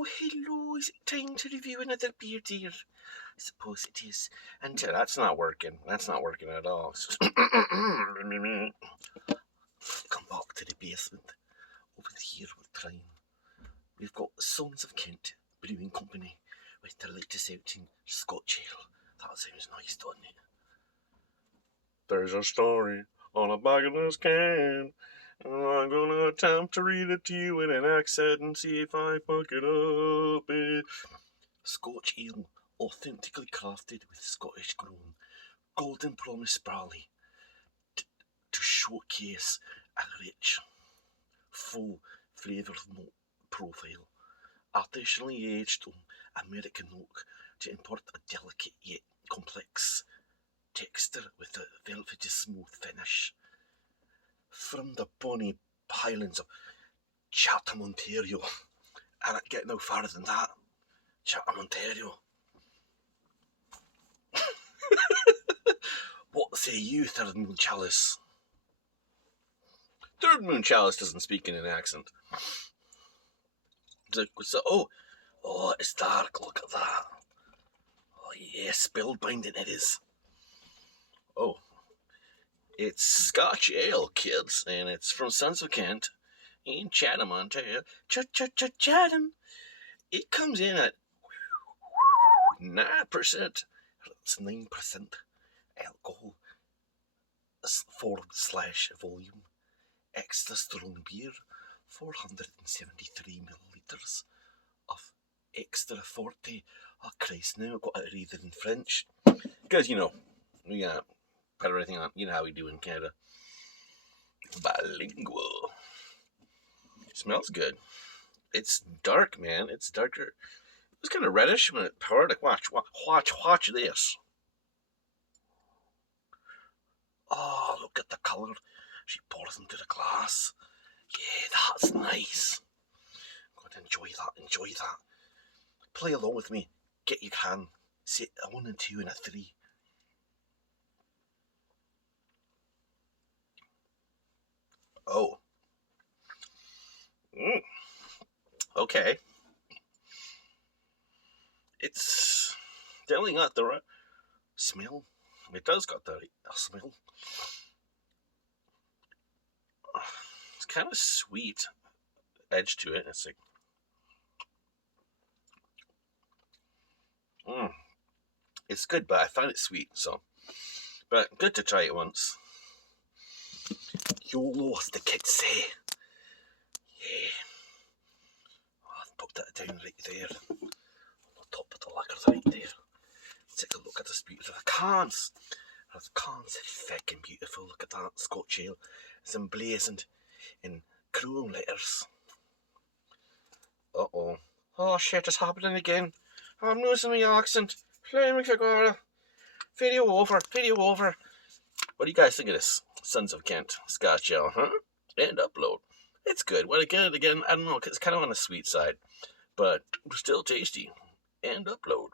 Oh, hello. Is it time to review another beer, dear? I suppose it is. And that's not working. That's not working at all. Come back to the basement. Over here we're trying. We've got Sons of Kent Brewing Company with their latest outing, Scotch Ale. That sounds nice, doesn't it? There's a story on a bag of this can. And I'm gonna attempt to read it to you in an accent and see if I fuck it up. Scotch ale, authentically crafted with Scottish grown golden promise barley to showcase a rich, full flavoured malt profile. Artisanally aged on American oak to impart a delicate yet complex texture with a velvety smooth finish. From the bonny highlands of Chatham, Ontario. And I get no further than that. Chatham, Ontario. What say you, Third Moon Chalice? Third Moon Chalice doesn't speak in an accent. So, it's dark, look at that. Oh yeah, spellbinding it is. Oh, it's Scotch Ale, kids, and it's from Sons of Kent in Chatham, Ontario. Chatham. It comes in at 9%. It's 9% alcohol /volume. Extra strong beer, 473 millilitres of extra 40. Oh Christ, now I've got to read it in French. Because, we got put everything on, you know how we do in Canada. Bilingual. Smells good. It's dark, man. It's darker. It was kind of reddish when it poured. Like, watch this. Oh, look at the colour. She pours into the glass. Yeah, that's nice. I'm going to enjoy that. Play along with me. Get your hand. Say a 1 and 2 and a 3. Oh. Okay. It's definitely got the right smell. It does got the smell. It's kind of sweet edge to it. It's like, it's good, but I find it sweet. So, but good to try it once. YOLO, as the kids say. Yeah. I've put that down right there. On the top of the lacquer right there. Take a look at this beautiful cans. The cans are thick and beautiful. Look at that Scotch ale. It's emblazoned in chrome letters. Uh-oh. Oh shit, it's happening again. I'm losing my accent. Flaming Figura. Video over. What do you guys think of this? Sons of Kent Scotch ale, huh? And upload. It's good. Well, again, I don't know, it's kind of on the sweet side. But still tasty. And upload.